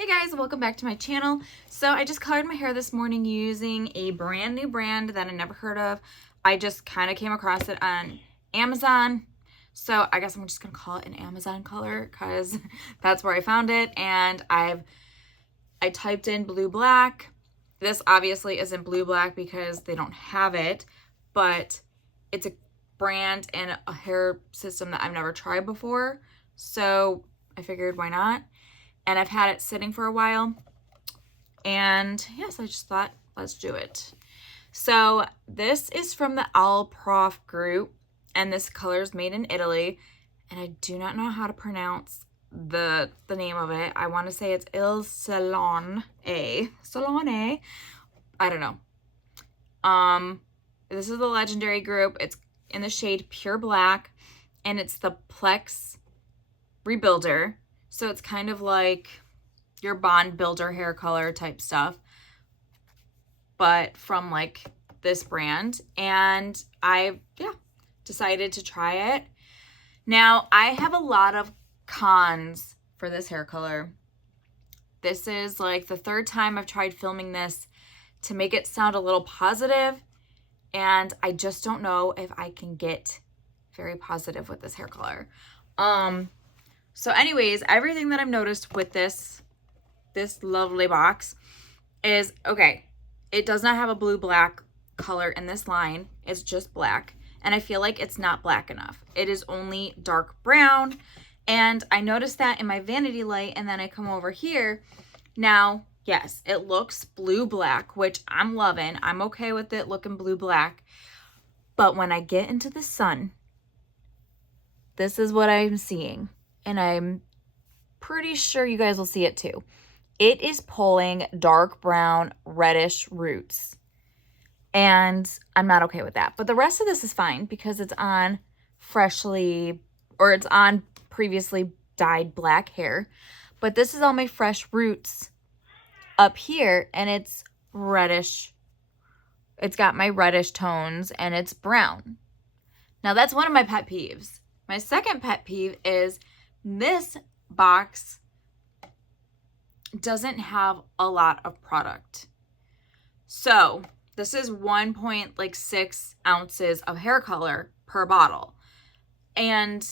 Hey guys, welcome back to my channel. So I just colored my hair this morning using a brand new brand that I never heard of. I just kind of came across it on Amazon. So I guess I'm just gonna call it an Amazon color because that's where I found it. And I typed in blue black. This obviously isn't blue black because they don't have it, but it's a brand and a hair system that I've never tried before. So I figured why not? And I've had it sitting for a while. And yes, I just thought, let's do it. So this is from the All Prof group, and this color is made in Italy. And I do not know how to pronounce the name of it. I want to say it's Il Salone. Salone. I don't know. This is the Legendary group. It's in the shade Pure Black, and it's the Plex Rebuilder. So it's kind of like your Bond Builder hair color type stuff, but from like this brand. And I decided to try it. Now I have a lot of cons for this hair color. This is like the third time I've tried filming this to make it sound a little positive, and I just don't know if I can get very positive with this hair color. So anyways, everything that I've noticed with this lovely box is, okay, it does not have a blue-black color in this line. It's just black. And I feel like it's not black enough. It is only dark brown. And I noticed that in my vanity light, and then I come over here. Now, yes, it looks blue-black, which I'm loving. I'm okay with it looking blue-black. But when I get into the sun, this is what I'm seeing. And I'm pretty sure you guys will see it too. It is pulling dark brown, reddish roots. And I'm not okay with that. But the rest of this is fine because it's on it's on previously dyed black hair. But this is all my fresh roots up here, and it's reddish. It's got my reddish tones, and it's brown. Now that's one of my pet peeves. My second pet peeve is this box doesn't have a lot of product. So this is 1.6 ounces of hair color per bottle. And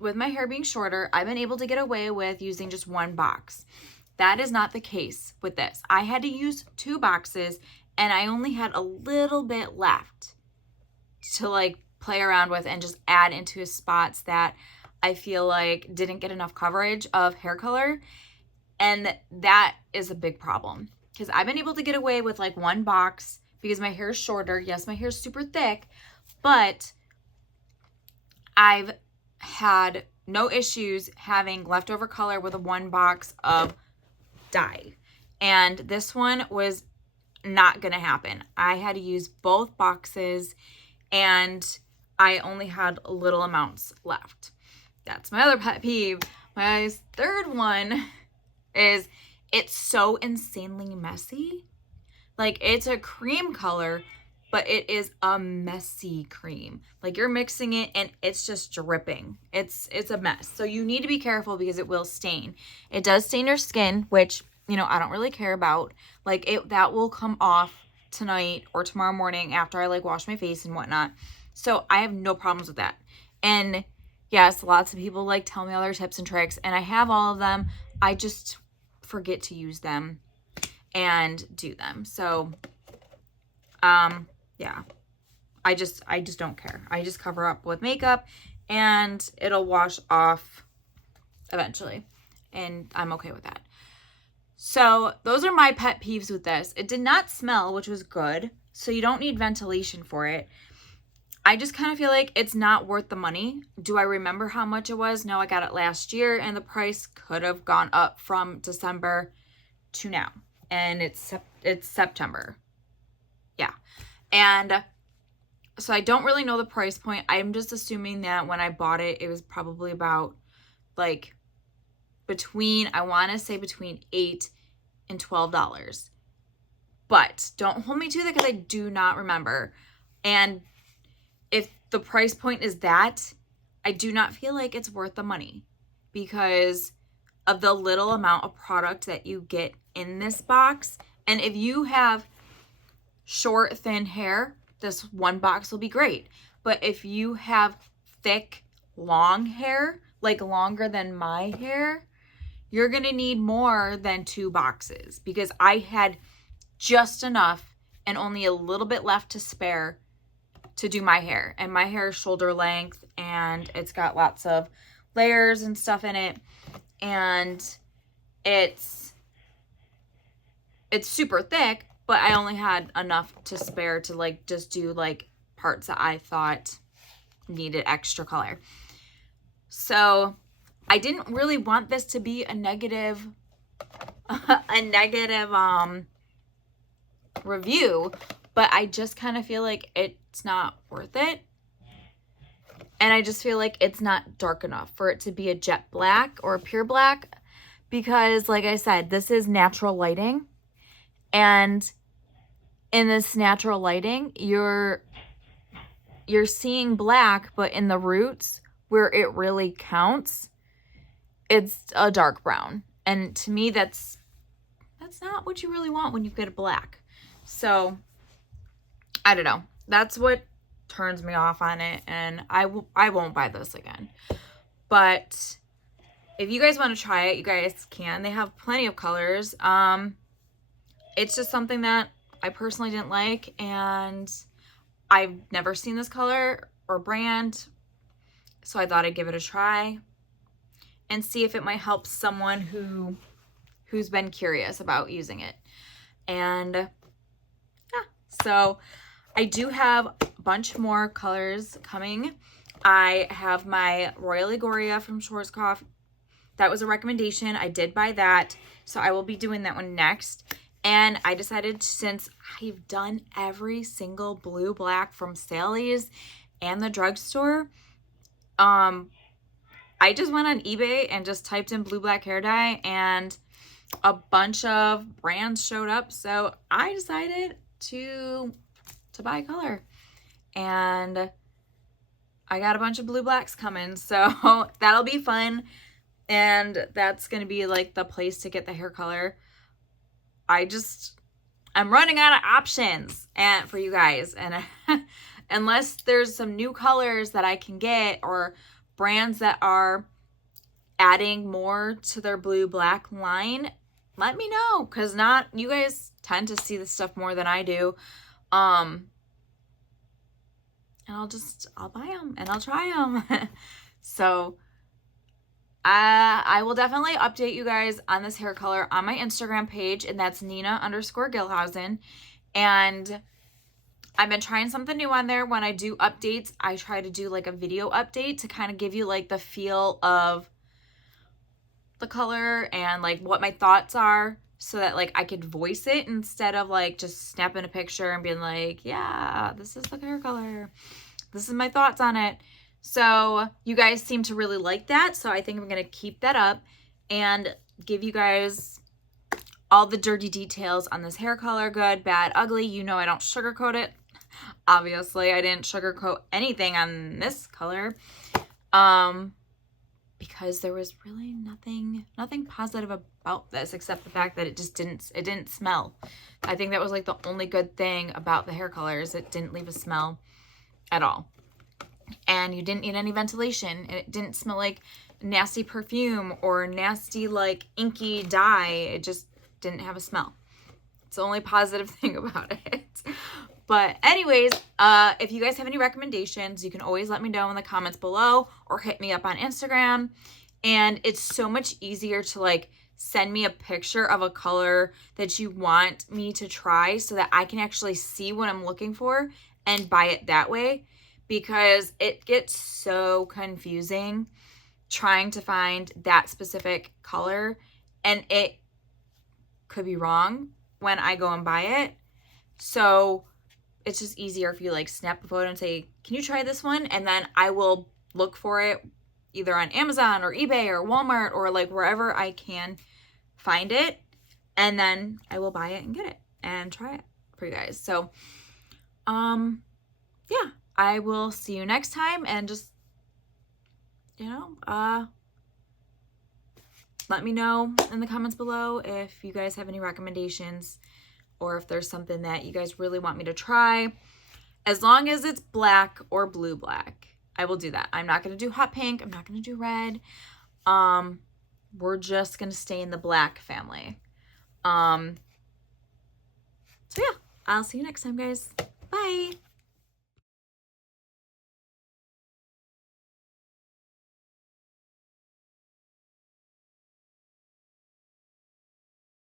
with my hair being shorter, I've been able to get away with using just one box. That is not the case with this. I had to use 2 boxes, and I only had a little bit left to like play around with and just add into spots that I feel like didn't get enough coverage of hair color. And that is a big problem because I've been able to get away with like one box because my hair is shorter. Yes, my hair is super thick, but I've had no issues having leftover color with a one box of dye. And this one was not going to happen. I had to use both boxes, and I only had little amounts left. That's my other pet peeve. My third one is it's so insanely messy. Like, it's a cream color, but it is a messy cream. Like, you're mixing it and it's just dripping. It's a mess. So you need to be careful because it will stain. It does stain your skin, which, you know, I don't really care about. Like, that will come off tonight or tomorrow morning after I like wash my face and whatnot. So I have no problems with that. And yes, lots of people like tell me all their tips and tricks, and I have all of them. I just forget to use them and do them. So, yeah, I just don't care. I just cover up with makeup and it'll wash off eventually. And I'm okay with that. So those are my pet peeves with this. It did not smell, which was good. So you don't need ventilation for it. I just kind of feel like it's not worth the money. Do I remember how much it was? No, I got it last year, and the price could have gone up from December to now. And it's September. Yeah. And so I don't really know the price point. I'm just assuming that when I bought it, it was probably about like I want to say between $8 and $12. But don't hold me to that because I do not remember. And if the price point is that, I do not feel like it's worth the money because of the little amount of product that you get in this box. And if you have short, thin hair, this one box will be great. But if you have thick, long hair, like longer than my hair, you're gonna need more than 2 boxes, because I had just enough and only a little bit left to spare to do my hair. And my hair is shoulder length and it's got lots of layers and stuff in it. And it's super thick, but I only had enough to spare to like just do like parts that I thought needed extra color. So I didn't really want this to be a negative review, but I just kind of feel like it's not worth it. And I just feel like it's not dark enough for it to be a jet black or a pure black, because like I said, this is natural lighting. And in this natural lighting, you're seeing black, but in the roots where it really counts, it's a dark brown. And to me, that's not what you really want when you get a black. So I don't know. That's what turns me off on it, and I won't buy this again. But if you guys want to try it, you guys can. They have plenty of colors. It's just something that I personally didn't like, and I've never seen this color or brand, so I thought I'd give it a try and see if it might help someone who's been curious about using it. And yeah, so I do have a bunch more colors coming. I have my Royal Agoria from Schwarzkopf. That was a recommendation. I did buy that, so I will be doing that one next. And I decided, since I've done every single blue black from Sally's and the drugstore, I just went on eBay and just typed in blue black hair dye, and a bunch of brands showed up. So I decided to buy color, and I got a bunch of blue blacks coming, so that'll be fun. And that's gonna be like the place to get the hair color. I'm running out of options and for you guys, and unless there's some new colors that I can get, or brands that are adding more to their blue black line, let me know, because you guys tend to see this stuff more than I do. And I'll buy them and I'll try them. So I will definitely update you guys on this hair color on my Instagram page, and that's Nina_Gilhousen. And I've been trying something new on there. When I do updates, I try to do like a video update to kind of give you like the feel of the color and like what my thoughts are, so that like I could voice it instead of like just snapping a picture and being like, yeah, this is the hair color. This is my thoughts on it. So you guys seem to really like that. So I think I'm going to keep that up and give you guys all the dirty details on this hair color. Good, bad, ugly. You know I don't sugarcoat it. Obviously, I didn't sugarcoat anything on this color. Because there was really nothing positive about this, except the fact that it didn't smell. I think that was like the only good thing about the hair color, is it didn't leave a smell at all. And you didn't need any ventilation, and it didn't smell like nasty perfume or nasty like inky dye. It just didn't have a smell. It's the only positive thing about it. But anyways, if you guys have any recommendations, you can always let me know in the comments below, or hit me up on Instagram. And it's so much easier to like send me a picture of a color that you want me to try, so that I can actually see what I'm looking for and buy it that way, because it gets so confusing trying to find that specific color, and it could be wrong when I go and buy it. So it's just easier if you like snap a photo and say, can you try this one? And then I will look for it either on Amazon or eBay or Walmart or like wherever I can find it. And then I will buy it and get it and try it for you guys. So, yeah, I will see you next time, and just, let me know in the comments below if you guys have any recommendations or if there's something that you guys really want me to try. As long as it's black or blue black, I will do that. I'm not going to do hot pink. I'm not going to do red. We're just going to stay in the black family. So yeah, I'll see you next time, guys. Bye.